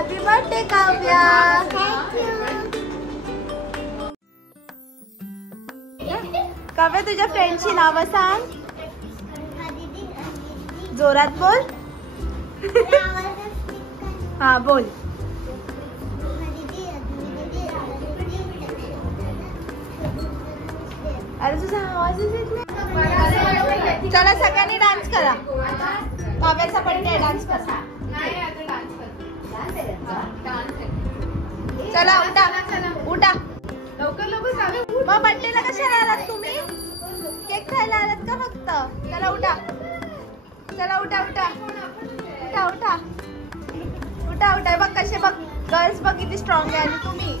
Happy birthday Kavya. Kavya तुझ्या फ्रेंडची नावं सांग. जोरात बोल. हा बोल. अरे तुझा आवाजच येत नाही. चला सगळ्यांनी डान्स करा. काव्याचा बर्थडे डान्स करा. चला उठा उठा लवकर लवकर. मग बर्थडेला कशाला आलात तुम्ही? केक खायला आलात का फक्त? चला उठा. चला उठा उठा उठा उठा उठा उठा. बघ कसे बघ गर्ल्स बघ किती स्ट्रॉंग आहे. आणि तुम्ही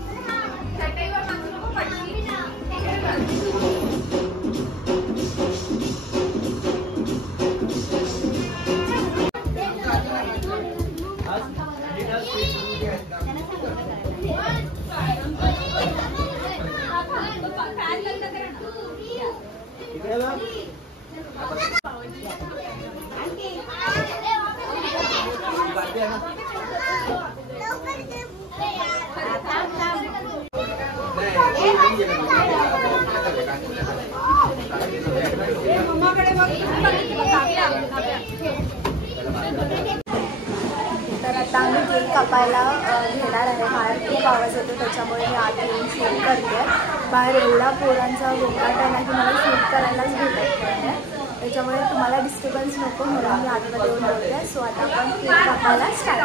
तर आता आम्ही केक कापायला घेणार आहे. बाहेर खूप आवाज येतो त्याच्यामुळे मी आत येऊन शूट करते. बाहेर एवढा पोरांचा गोंगाट आहे ना की मला शूट करायलाच भेटत नाही. त्याच्यामुळे तुम्हाला डिस्टर्बन्स नको म्हणून मी आतमध्ये येऊन बोलते. सो आता आपण केक कापायला स्टार्ट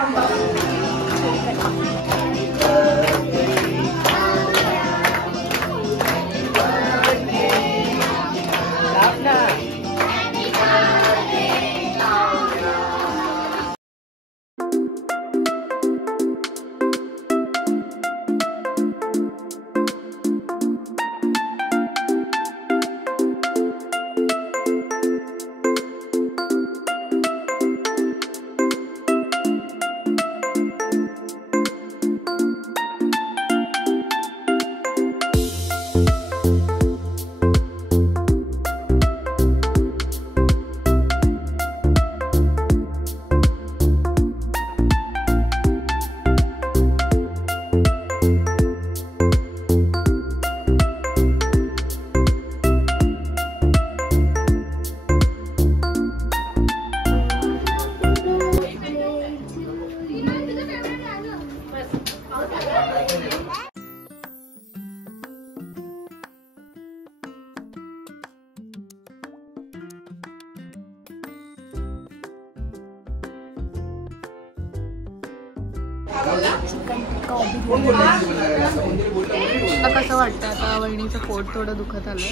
कसं वाटतं आता? वहिनीचं पोट थोडं दुखत आलं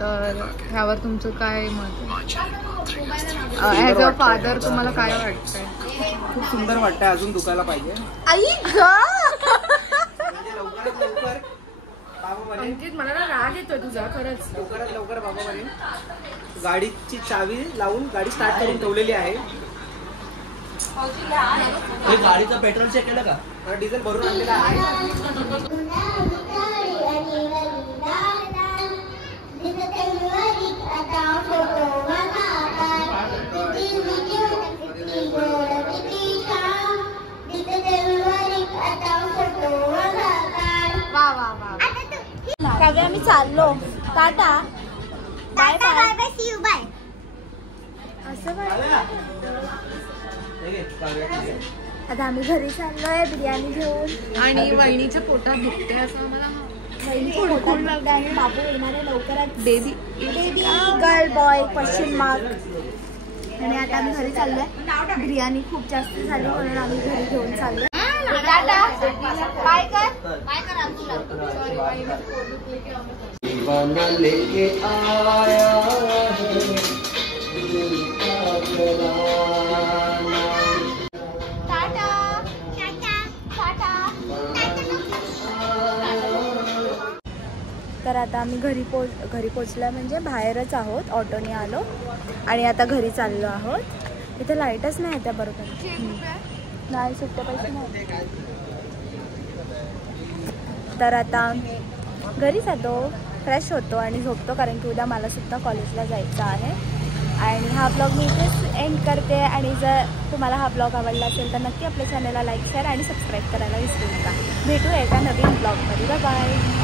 तर ह्यावर तुमचं काय मत? ॲज अ फादर तुम्हाला काय वाटतंय? खूप सुंदर वाटतंय. अजून दुखायला पाहिजे. आई अंकित मला ना राग येतोय तुझा खरंच. लवकरात लवकर बाबा बरे. गाडीची चावी लावून गाडी स्टार्ट करून ठेवलेली आहे. गाडीचं पेट्रोल चेक केलं का? डिझेल भरून आणलेला आहे. वा वा वा. काव्या आम्ही चाललो. Tata bye bye bye. See you bye. असं काय? आता आम्ही घरी चाललोय बिर्याणी घेऊन. आणि वहिनीच्या पोटात दुखते असं मला. बाबू येणार आहे लवकरच. Baby baby girl boy question mark. आणि आता आम्ही घरी चाललोय. बिर्याणी खूप जास्त झाली म्हणून आम्ही घरी घेऊन चाललोय. टाटा बाय कर. बाय कर तर आता आम्ही घरी पोचलो म्हणजे बाहेरच आहोत. ऑटोने आलो आणि आता घरी चाललो आहोत. इथे लाईटच नाही त्या बरोबर. नाही सुट्टे पैसे नाही. तर आता घरी जातो, फ्रेश होतो आणि झोपतो कारण की उद्या मला सुद्धा कॉलेजला जायचं आहे. आणि हा ब्लॉग मी इथेच एंड करते. आणि जर तुम्हाला हा ब्लॉग आवडला असेल तर नक्की आपल्या चॅनलला लाईक शेअर आणि सबस्क्राईब करायला विसरू नका. भेटू एका नवीन ब्लॉगमध्ये. बाय.